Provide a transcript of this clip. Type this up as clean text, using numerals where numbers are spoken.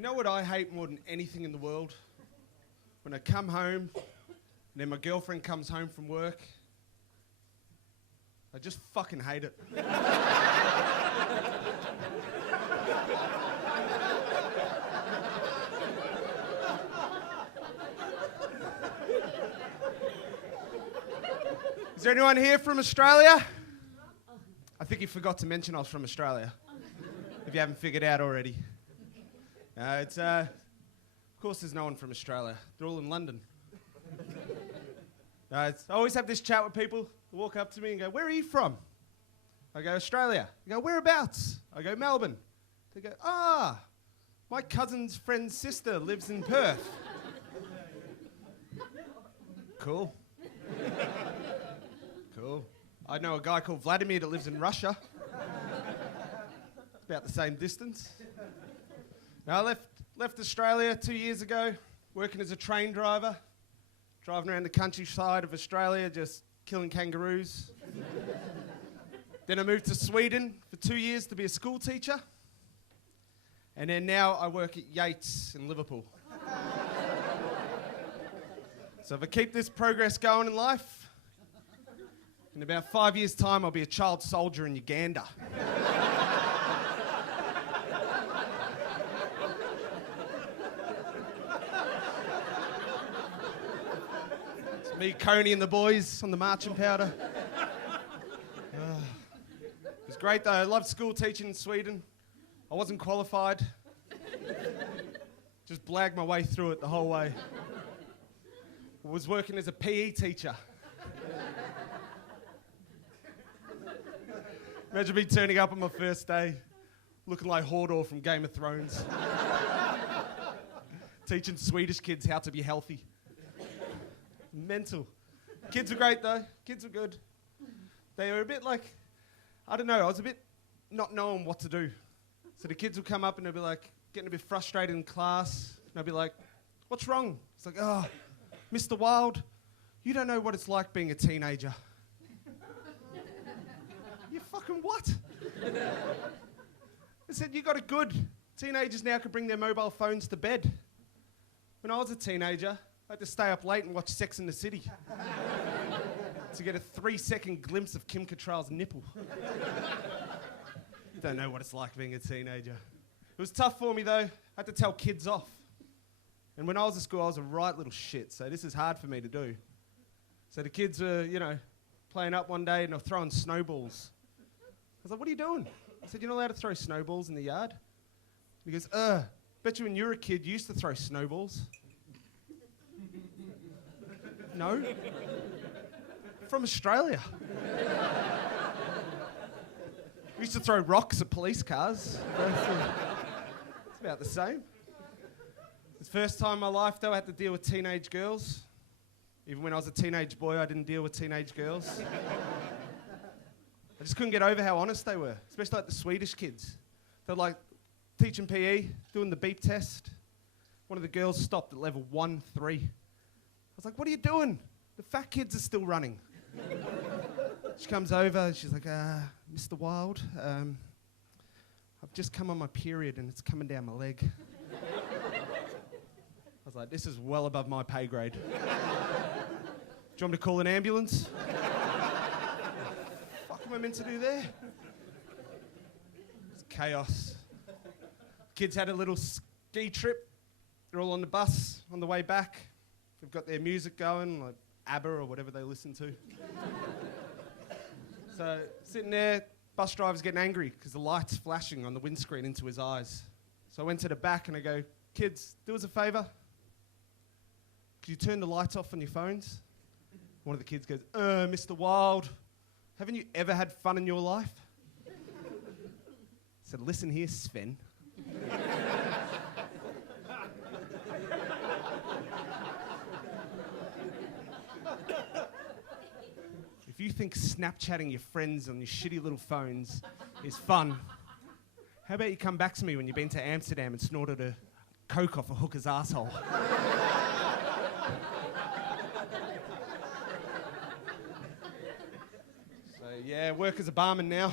You know what I hate more than anything in the world? When I come home, and then my girlfriend comes home from work. I just fucking hate it. Is there anyone here from Australia? I think you forgot to mention I was from Australia, if you haven't figured out already. Of course there's no one from Australia. They're all in London. I always have this chat with people who walk up to me and go, "Where are you from?" I go, "Australia." They go, "Whereabouts?" I go, "Melbourne." They go, my cousin's friend's sister lives in Perth." Cool. Cool. I know a guy called Vladimir that lives in Russia. It's about the same distance. Now, I left Australia 2 years ago, working as a train driver, driving around the countryside of Australia, just killing kangaroos. Then I moved to Sweden for 2 years to be a school teacher. And then now I work at Yates in Liverpool. So if I keep this progress going in life, in about 5 years' time, I'll be a child soldier in Uganda. It's me, Coney, and the boys on the marching powder. It was great, though. I loved school teaching in Sweden. I wasn't qualified. Just blagged my way through it the whole way. I was working as a PE teacher. Imagine me turning up on my first day, looking like Hodor from Game of Thrones. Teaching Swedish kids how to be healthy. Mental. Kids were great though. Kids were good. They were a bit like, I don't know, I was a bit not knowing what to do. So the kids would come up and they'd be like, getting a bit frustrated in class. And I'd be like, "What's wrong?" It's like, "Oh, Mr. Wild, you don't know what it's like being a teenager." You fucking what? I said, "You got it good. Teenagers now can bring their mobile phones to bed. When I was a teenager, I had to stay up late and watch Sex and the City to get a 3-second glimpse of Kim Cattrall's nipple." You don't know what it's like being a teenager. It was tough for me though. I had to tell kids off. And when I was at school, I was a right little shit, so this is hard for me to do. So the kids were, playing up one day and they were throwing snowballs. I was like, "What are you doing?" I said, "You're not allowed to throw snowballs in the yard." He goes, "Bet you when you were a kid, you used to throw snowballs." No. From Australia. We used to throw rocks at police cars. It's about the same. It's the first time in my life, though, I had to deal with teenage girls. Even when I was a teenage boy, I didn't deal with teenage girls. I just couldn't get over how honest they were, especially like the Swedish kids. They're like teaching PE, doing the beep test. One of the girls stopped at level 1-3. I was like, "What are you doing? The fat kids are still running." She comes over and she's like, "Mr. Wild, I've just come on my period and it's coming down my leg." I was like, "This is well above my pay grade. Do you want me to call an ambulance?" What am I meant to do there? It's chaos. Kids had a little ski trip. They're all on the bus on the way back. They've got their music going, like ABBA or whatever they listen to. So sitting there, bus driver's getting angry because the light's flashing on the windscreen into his eyes. So I went to the back and I go, "Kids, do us a favour. Could you turn the lights off on your phones?" One of the kids goes, "Mr. Wild, haven't you ever had fun in your life?" I said, "Listen here, Sven. If you think Snapchatting your friends on your shitty little phones is fun, how about you come back to me when you've been to Amsterdam and snorted a coke off a hooker's asshole?" So yeah, work as a barman now.